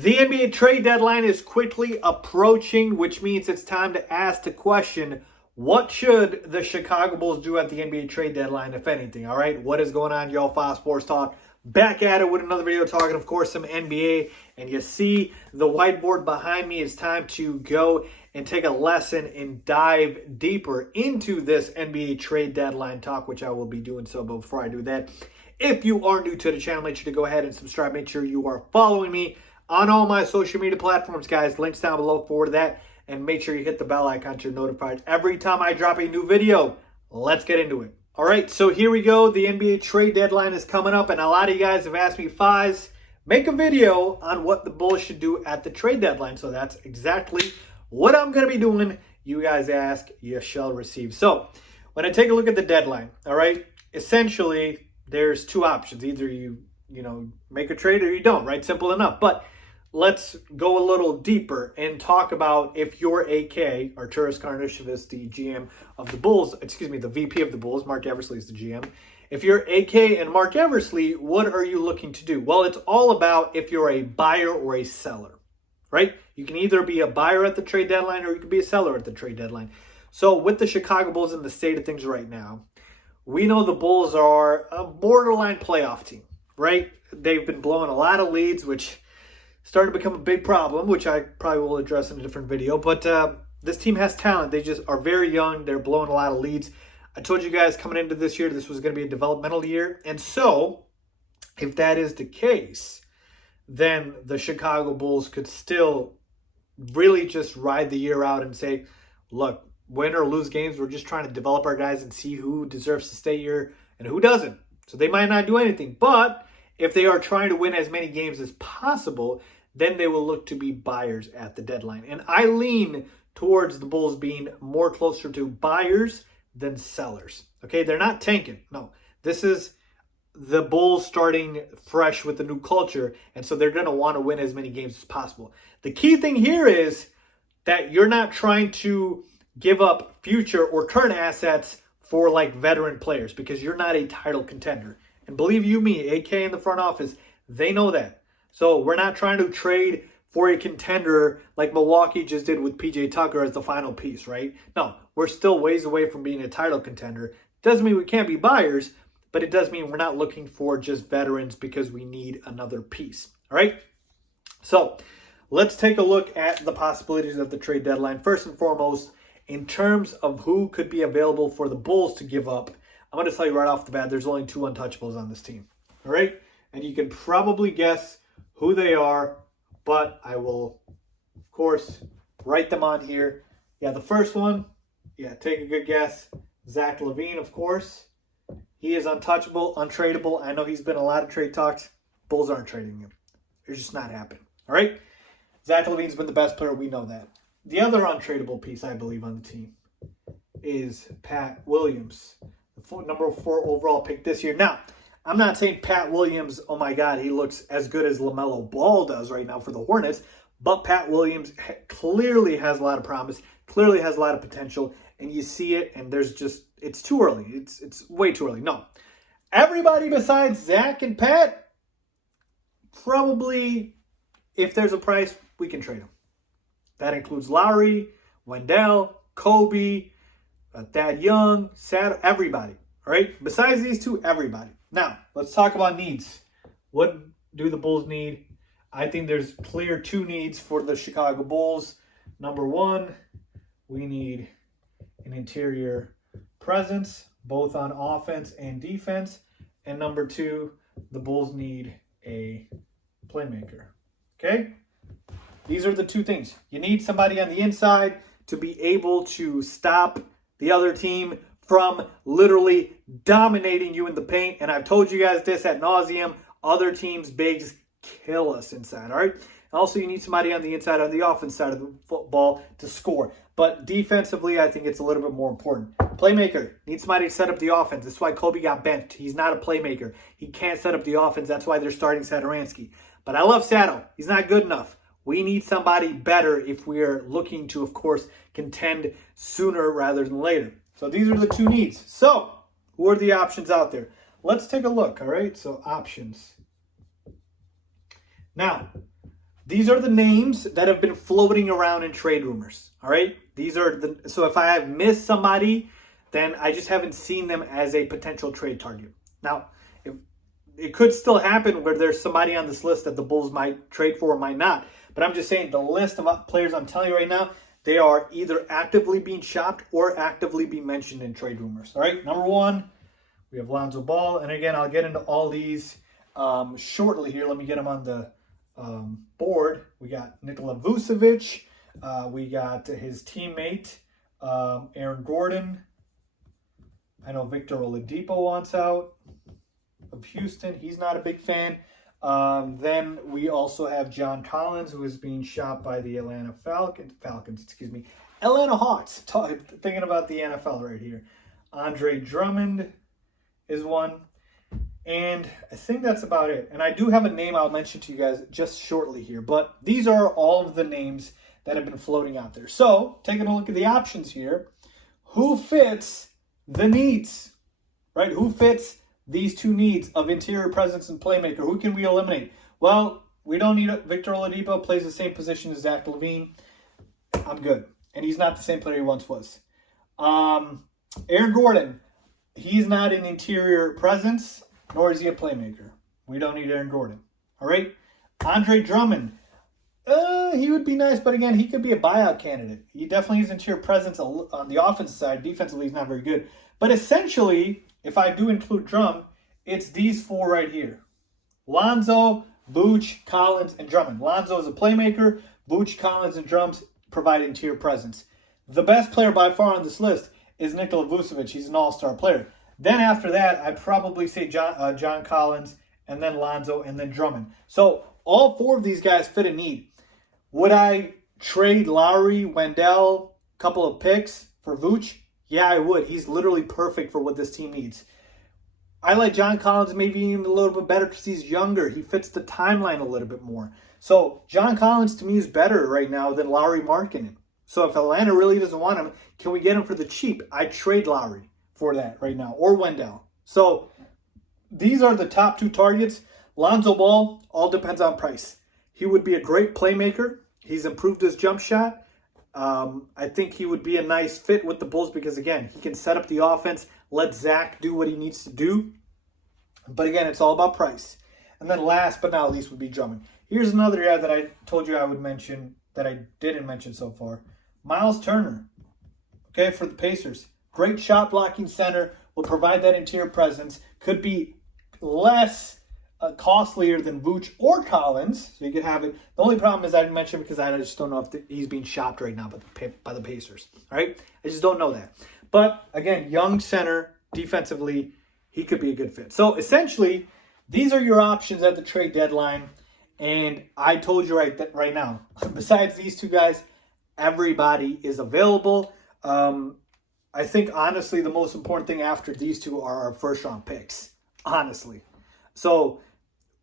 The NBA trade deadline is quickly approaching, which means it's time to ask the question, what should the Chicago Bulls do at the NBA trade deadline, if anything? All right, what is going on, y'all? Faiz Sports Talk. Back at it with another video talking, of course, some NBA. And you see the whiteboard behind me. It's time to go and take a lesson and dive deeper into this NBA trade deadline talk, which I will be doing so. But before I do that, if you are new to the channel, make sure to go ahead and subscribe. Make sure you are following me on all my social media platforms, guys. Links down below for that. And make sure you hit the bell icon so you're notified every time I drop a new video. Let's get into it. All right, so here we go. The NBA trade deadline is coming up, and a lot of you guys have asked me, Faiz, make a video on what the Bulls should do at the trade deadline. So that's exactly what I'm going to be doing. You guys ask, you shall receive. So when I take a look at the deadline, all right, essentially there's two options. Either you make a trade or you don't, right? Simple enough. But let's go a little deeper and talk about if you're AK, Arturas Karnisovas, the GM of the Bulls, the VP of the Bulls, Mark Eversley is the GM. If you're AK and Mark Eversley, what are you looking to do? Well, it's all about if you're a buyer or a seller, right? You can either be a buyer at the trade deadline or you can be a seller at the trade deadline. So with the Chicago Bulls in the state of things right now, we know the Bulls are a borderline playoff team, right? They've been blowing a lot of leads, which starting to become a big problem, which I probably will address in a different video. But this team has talent. They just are very young. They're blowing a lot of leads. I told you guys coming into this year, this was going to be a developmental year. And so, if that is the case, then the Chicago Bulls could still really just ride the year out and say, look, win or lose games, we're just trying to develop our guys and see who deserves to stay here and who doesn't. So they might not do anything. But if they are trying to win as many games as possible, then they will look to be buyers at the deadline. And I lean towards the Bulls being more closer to buyers than sellers. Okay, they're not tanking. No, this is the Bulls starting fresh with the new culture. And so they're going to want to win as many games as possible. The key thing here is that you're not trying to give up future or current assets for like veteran players because you're not a title contender. And believe you me, AK in the front office, they know that. So we're not trying to trade for a contender like Milwaukee just did with PJ Tucker as the final piece, right? No, we're still ways away from being a title contender. Doesn't mean we can't be buyers, but it does mean we're not looking for just veterans because we need another piece, all right? So let's take a look at the possibilities of the trade deadline. First and foremost, in terms of who could be available for the Bulls to give up, I'm going to tell you right off the bat, there's only two untouchables on this team. All right? And you can probably guess who they are, but I will, of course, write them on here. Yeah, the first one, take a good guess. Zach LaVine, of course. He is untouchable, untradeable. I know he's been a lot of trade talks. Bulls aren't trading him. It's just not happening. All right? Zach LaVine's been the best player. We know that. The other untradeable piece, I believe, on the team is Pat Williams. Number 4 overall pick this year. Now, I'm not saying Pat Williams, oh my God, he looks as good as LaMelo Ball does right now for the Hornets, but Pat Williams clearly has a lot of promise, clearly has a lot of potential, and you see it, and there's just, it's too early. It's way too early. No. Everybody besides Zach and Pat, probably, if there's a price, we can trade them. That includes Lowry, Wendell, Kobe, Thad Young, Sad, everybody. All right? Besides these two, everybody. Now, let's talk about needs. What do the Bulls need? I think there's clear two needs for the Chicago Bulls. Number one, we need an interior presence, both on offense and defense. And number two, the Bulls need a playmaker. Okay? These are the two things. You need somebody on the inside to be able to stop the other team from literally dominating you in the paint. And I've told you guys this ad nauseum. Other teams' bigs kill us inside, all right? Also, you need somebody on the inside, on the offense side of the football to score. But defensively, I think it's a little bit more important. Playmaker. Need somebody to set up the offense. That's why Kobe got benched. He's not a playmaker. He can't set up the offense. That's why they're starting Satoransky. But I love Sato. He's not good enough. We need somebody better if we are looking to, of course, contend sooner rather than later. So these are the two needs. So who are the options out there? Let's take a look, all right? So options. Now, these are the names that have been floating around in trade rumors. All right. So if I have missed somebody, then I just haven't seen them as a potential trade target. Now, it could still happen where there's somebody on this list that the Bulls might trade for or might not. But I'm just saying the list of players I'm telling you right now, they are either actively being shopped or actively being mentioned in trade rumors. All right. Number one, we have Lonzo Ball. And again, I'll get into all these shortly here. Let me get them on the board. We got Nikola Vucevic. We got his teammate, Aaron Gordon. I know Victor Oladipo wants out of Houston. He's not a big fan. Then we also have John Collins, who is being shopped by the Atlanta Atlanta Hawks. Thinking about the NFL right here. Andre Drummond is one. And I think that's about it. And I do have a name I'll mention to you guys just shortly here. But these are all of the names that have been floating out there. So, taking a look at the options here. Who fits the needs? Right? Who fits these two needs of interior presence and playmaker? Who can we eliminate? Well, we don't need Victor Oladipo, plays the same position as Zach LaVine. I'm good. And he's not the same player he once was. Aaron Gordon, he's not an interior presence, nor is he a playmaker. We don't need Aaron Gordon. All right? Andre Drummond, he would be nice, but again, he could be a buyout candidate. He definitely has interior presence on the offensive side. Defensively, he's not very good. But essentially, if I do include Drum, it's these four right here. Lonzo, Vooch, Collins, and Drummond. Lonzo is a playmaker. Vooch, Collins, and Drums provide interior presence. The best player by far on this list is Nikola Vucevic. He's an all-star player. Then after that, I'd probably say John Collins, and then Lonzo, and then Drummond. So all four of these guys fit a need. Would I trade Lowry, Wendell, a couple of picks for Vooch? Yeah, I would. He's literally perfect for what this team needs. I like John Collins maybe even a little bit better because he's younger. He fits the timeline a little bit more. So John Collins to me is better right now than Lowry Markkanen. So if Atlanta really doesn't want him, can we get him for the cheap? I'd trade Lowry for that right now, or Wendell. So these are the top two targets. Lonzo Ball, all depends on price. He would be a great playmaker. He's improved his jump shot. I think he would be a nice fit with the Bulls because, again, he can set up the offense, let Zach do what he needs to do. But, again, it's all about price. And then last but not least would be Drummond. Here's another guy that I told you I would mention that I didn't mention so far. Miles Turner, okay, for the Pacers. Great shot blocking center, will provide that interior presence, could be less costlier than Vooch or Collins, so you could have it. The only problem is I didn't mention because I just don't know if he's being shopped right now by the Pacers. All right, I just don't know that. But again, young center, defensively, he could be a good fit. So essentially, these are your options at the trade deadline. And I told you right now, besides these two guys, everybody is available. I think honestly, the most important thing after these two are our first round picks. Honestly, so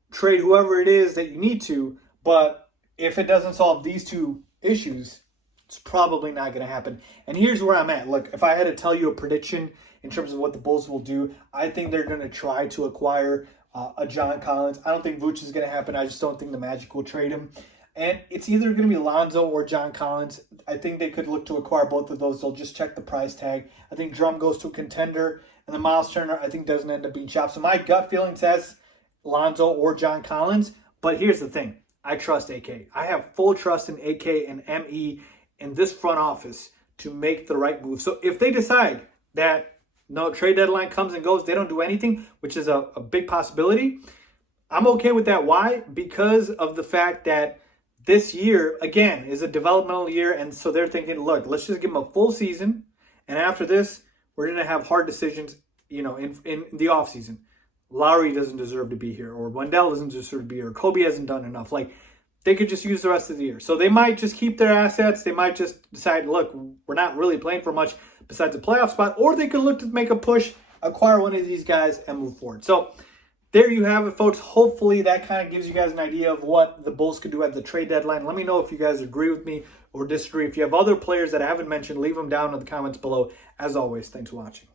trade whoever it is that you need to, but if it doesn't solve these two issues, it's probably not going to happen. And here's where I'm at. Look, if I had to tell you a prediction in terms of what the Bulls will do, I think they're going to try to acquire a John Collins. I don't think Vooch is going to happen. I just don't think the Magic will trade him. And it's either going to be Lonzo or John Collins. I think they could look to acquire both of those. They'll just check the price tag. I think Drum goes to a contender. And then Miles Turner, I think, doesn't end up being chopped. So my gut feeling says Lonzo or John Collins. But here's the thing. I trust AK. I have full trust in AK and ME in this front office to make the right move. So if they decide that no trade deadline comes and goes, they don't do anything, which is a big possibility, I'm okay with that. Why? Because of the fact that this year, again, is a developmental year. And so they're thinking, look, let's just give them a full season. And after this, we're going to have hard decisions, in the offseason. Lowry doesn't deserve to be here, or Wendell doesn't deserve to be here, or Kobe hasn't done enough. Like, they could just use the rest of the year. So they might just keep their assets. They might just decide, look, we're not really playing for much besides a playoff spot. Or they could look to make a push, acquire one of these guys, and move forward. So there you have it, folks. Hopefully that kind of gives you guys an idea of what the Bulls could do at the trade deadline. Let me know if you guys agree with me or disagree. If you have other players that I haven't mentioned, leave them down in the comments below. As always, thanks for watching.